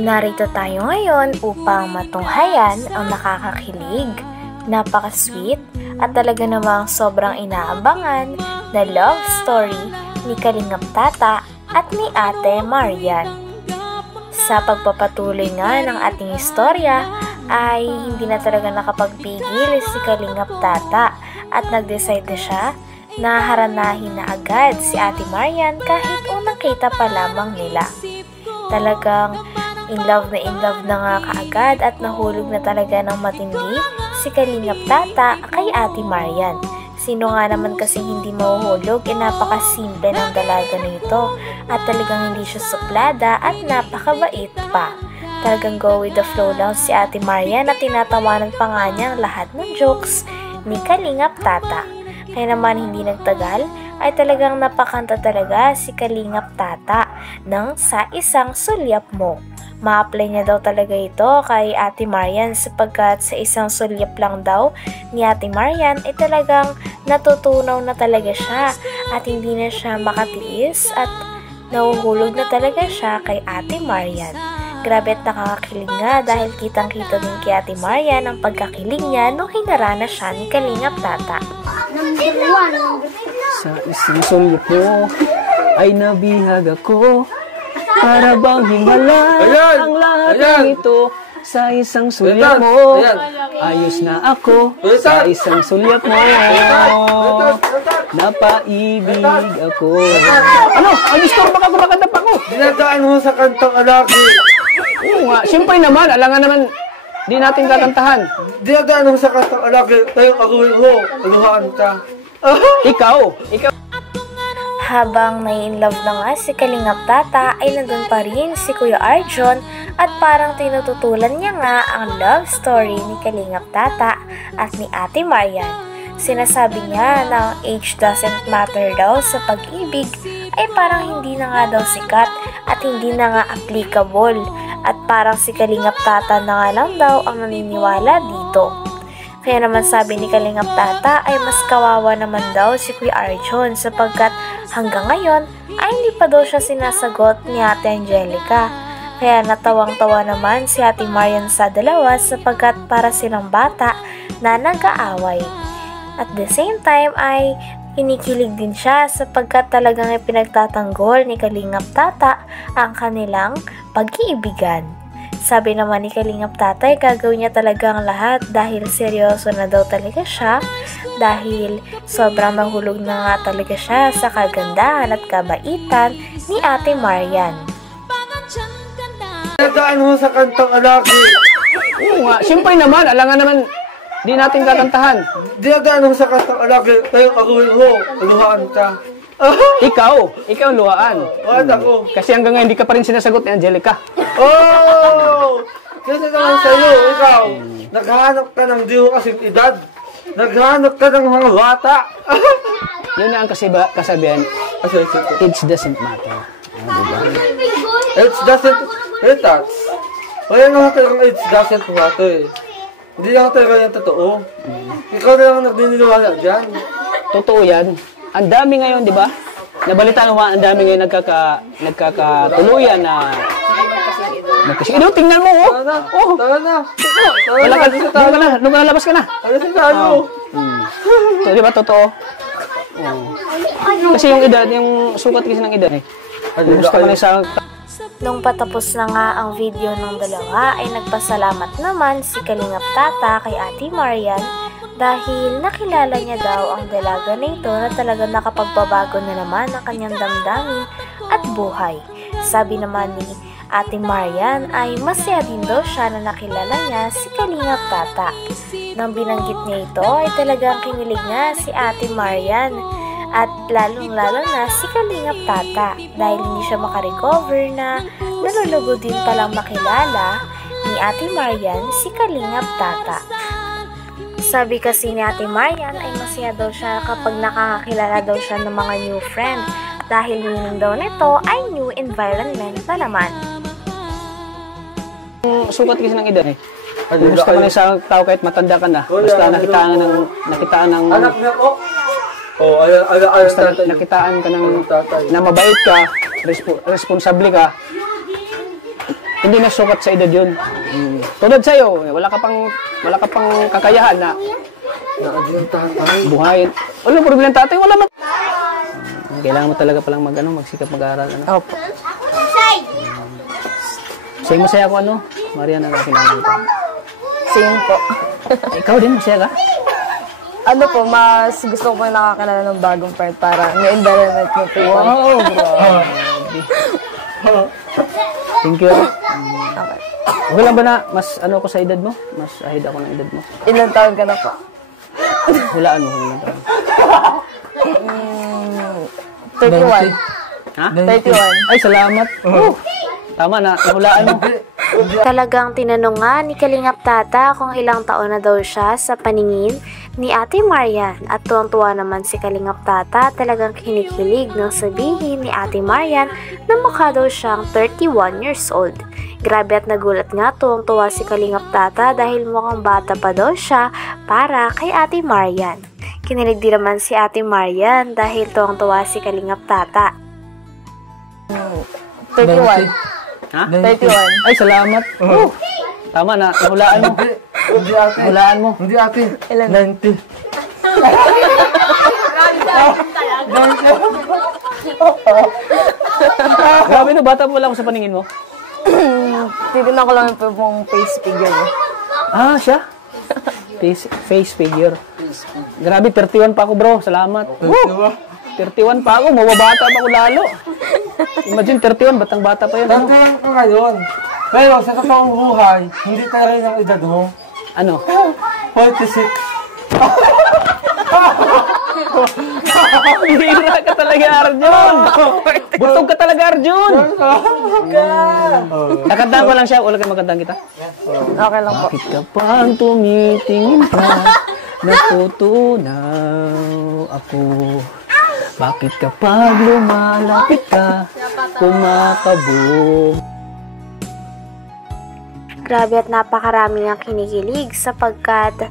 Narito tayo ngayon upang matunghayan ang nakakakilig, napaka-sweet at talaga namang sobrang inaabangan na love story ni Kalingap Tata at ni Ate Marian. Sa pagpapatuloy nga ng ating istorya ay hindi na talaga nakapagpigil si Kalingap Tata at nag-decide na siya na haranahin na agad si Ate Marian kahit unang kita pa lamang nila. Talagang in love na nga kaagad at nahulog na talaga ng matindi si Kalingap Tata kay Ate Marian. Sino nga naman kasi hindi mahuhulog, napakasimple ng dalaga na ito at talagang hindi siya suplada at napakabait pa. Talagang go with the flow lang si Ate Marian at tinatawanan pa nga niya ang lahat ng jokes ni Kalingap Tata. Kaya naman hindi nagtagal ay talagang napakanta talaga si Kalingap Tata ng Sa Isang Sulyap Mo. Ma-apply niya daw talaga ito kay Ate Marian sapagkat sa isang sulyap lang daw ni Ate Marian ay talagang natutunaw na talaga siya at hindi na siya makatiis at nahuhulog na talaga siya kay Ate Marian. Grabe at nakakakilig nga dahil kitang-kita din kay Ate Marian ang pagkakilig niya nung hinarana siya ni Kalingap Tata. Sa isang sulyap mo ay nabihag ako, para bang himala ang lahat ng ito. Sa isang sulyap mo ayos na ako, sa isang sulyap mo napaibig ako. Ano? Ang istorbo ka, kumakanta pa ko. Dinadaan mo sa kantang alaki. Oo nga, siyempre naman, alangan naman di natin kakantahan. Dinadaan mo sa kantang alaki, tayong aguin mo, aluhaan ka. Ikaw. Habang nai-inlove na nga si Kalingap Tata ay nandun pa rin si Kuya Arjon at parang tinututulan niya nga ang love story ni Kalingap Tata at ni Ate Marian. Sinasabi niya na age doesn't matter daw sa pag-ibig ay parang hindi na nga daw sikat at hindi na nga applicable at parang si Kalingap Tata na nga lang daw ang naniniwala dito. Kaya naman sabi ni Kalingap Tata ay mas kawawa naman daw si Kuya Arjon sapagkat hanggang ngayon ay hindi pa daw siya sinasagot ni Ate Angelica. Kaya natawang-tawa naman si Ate Marian sa dalawa sapagkat para silang bata na nag-aaway. At the same time ay kinikilig din siya sapagkat talagang pinagtatanggol ni Kalingap Tata ang kanilang pag-iibigan. Sabi naman ni Kalingap Tata ay gagawin niya talaga ang lahat dahil seryoso na daw talaga siya dahil sobrang nahulog na nga talaga siya sa kagandahan at kabaitan ni Ate Marian. Dinadaan mo sa kantang alaki. Oo nga, siyempre naman, alangan naman di natin kakantahan. Dinadaan mo sa kantang alaki, tayong aguin mo, aluhaan ka. Ikaw ang luhaan. Ako. Kasi hanggang ngayon hindi ka pa rin sinasagot ni Angelica. Oh! Kasi naman sa'yo, ikaw, naghahanap ka ng di mo kasing edad. Naghahanap ka ng mga bata. Yun na ang kasabihan, age doesn't matter. Age doesn't matter. Wala naman talagang age doesn't matter. Hindi naman talaga yung totoo. Ikaw na lang nagdiniwala dyan. Totoo yan. Ang dami ngayon, di ba? Nabalitaan mo ba, ang dami ngayon nagkakatuluyan na tingnan mo, oh! Tara na! Lumalabas ka na! Alisin ka, ano? So, di ba, totoo? Kasi yung edad, yung sukat kasi ng edad, gusto ko na isang... Nung patapos na nga ang video ng dalawa ay nagpasalamat naman si Kalingap Tata kay Ate Marian dahil nakilala niya daw ang dalaga na ito na talagang nakapagbabago na naman ang kanyang damdamin at buhay. Sabi naman ni Ate Marian ay masaya din daw siya na nakilala niya si Kalingap Tata. Nang binanggit niya ito ay talagang kinilig na si Ate Marian at lalong-lalo na si Kalingap Tata dahil hindi siya makarecover na nalulugo din palang makilala ni Ate Marian si Kalingap Tata. Sabi kasi ni Ate Marian ay masaya daw siya kapag nakakakilala daw siya ng mga new friend dahil meaning daw nito ay new environment na naman. Sukat kasi ng edad gusto ko na isang tao kahit matanda ka na. Basta nakitaan ng anak niya ko. Basta nakitaan ka ng na mabait ka, responsable ka. hindi na sukat sa edad yun. Tulad sa'yo, wala ka pang kakayahan na buhayin. Walang problema tatay, wala man. Kailangan mo talaga palang magsikap mag-aaral. Opo. Sa'yo masaya ako Marian, ang kailangan ko. Same po. Ikaw din, masaya ka? Ano po, mas gusto ko po yung nakakilala ng bagong part para may environment mo po. Wow, grabe. Thank you. Okay. Okay lang ba na mas ako sa edad mo? Mas ahead ako ng edad mo. Ilang taon ka na po? Hulaan mo kung ilang taon. 31. Ha? 31. Ay, salamat. Tama na, nahulaan mo. Talagang tinanong nga ni Kalingap Tata kung ilang taon na daw siya sa paningin ni Ate Marian at tuwang-tuwa naman si Kalingap Tata, talagang kinikilig nang sabihin ni Ate Marian na mukha daw siyang 31 years old. Grabe at nagulat nga, tuwang-tuwa si Kalingap Tata dahil mukhang bata pa daw siya para kay Ate Marian. Kinilig din naman si Ate Marian dahil tuwang-tuwa si Kalingap Tata. 31. Ha? 31. Ay, salamat. Tama na, nahulaan mo. Hindi ate. Nahulaan mo. Hindi ate. Ilan? 90. Grabe no, bata pa wala ako sa paningin mo. Titignan ko lang yung face figure mo. Ah, siya? Face figure. Grabe, 31 pa ako bro. Salamat. 31 pa ako, mababata pa ako lalo. Imagine 31, batang bata pa yun. Ano? Tantayan ka ngayon. Pero sa totoong buhay, hindi tayo rin ang edad mo. Ano? 46. Bira ka talaga, Arjun. Butog ka talaga, Arjun. Kakandaan ko lang siya. Wala kayo magandaan kita. Okay lang po. Bakit ka pang tumitingin ka? Natutunaw ako. Bakit kapag lumalapit ka, kumakabog? Grabe at napakarami ang kinikilig sapagkat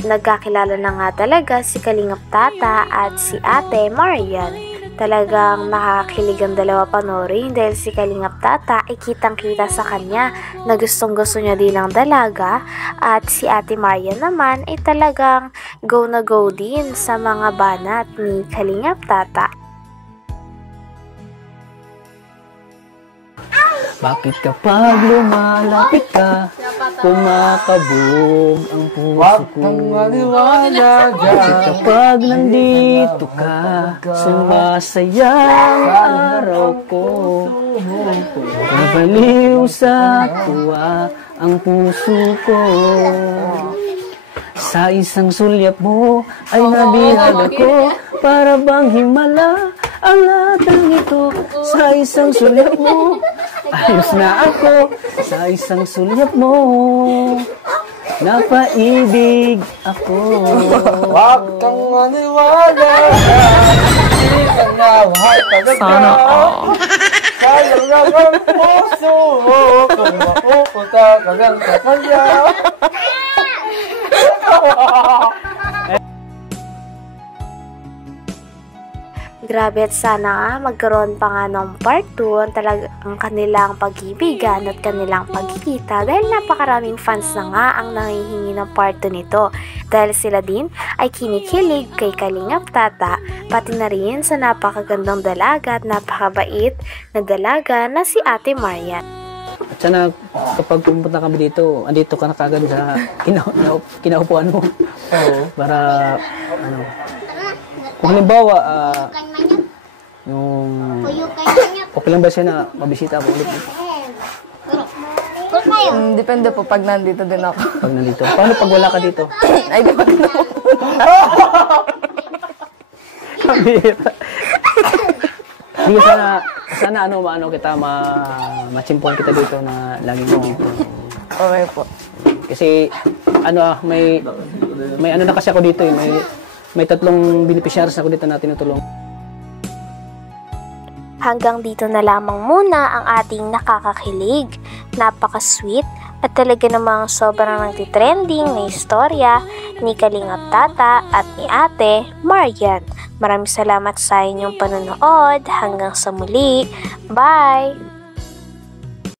nagkakilala na nga talaga si Kalingap Tata at si Ate Marian. Talagang nakakakilig ang dalawa panoorin dahil si Kalingap Tata ay kitang-kita sa kanya na gustong-gusto niya din ang dalaga at si Ate Marian naman ay talagang go na go din sa mga banat ni Kalingap Tata. Bakit kapag lumalapit ka, kumakabog ang puso Wag ko? kang maniwala Bakit dyan. kapag nandito ka, sumasaya ang araw ko? Nabaliw sa tuwa ang puso ko. Sa isang sulyap mo ay nabihag ako, para bang himala ang lahat ng ito. Sa isang sulyap mo, ayos na ako. Sa isang sulyap mo, napaibig ako. Wag kang maniwala dyan. Hindi ka nga mahal talaga. Sayang lang ang puso mo kung mapupunta ka lang sa kanya. Grabe at sana nga magkaroon pa nga ng part 2 ang kanilang pag-ibigan at kanilang pagkikita dahil napakaraming fans na nga ang nangihingi ng part 2 nito dahil sila din ay kinikilig kay Kalingap Tata pati na rin sa napakagandang dalaga at napakabait na dalaga na si Ate Marian. At sana kapag pumunta kami dito, andito ka na kagad sa kinaupuan mo. Oo. Para, kung halimbawa, okay lang ba siya na mabisita ako ulit dito? Depende po pag nandito din ako. Pag nandito. Paano pag wala ka dito? Ay, di ba naman po? Sige, sana maano kita, machimpon kita dito na lagi mo. Okay po. Kasi, may na kasi ako dito may 3 beneficiaries ako dito na tinutulong. Hanggang dito na lamang muna ang ating nakakakilig, napaka-sweet at talaga namang sobrang nagtitrending na istorya ni Kalingap Tata at ni Ate Marian. Maraming salamat sa inyong panonood. Hanggang sa muli. Bye!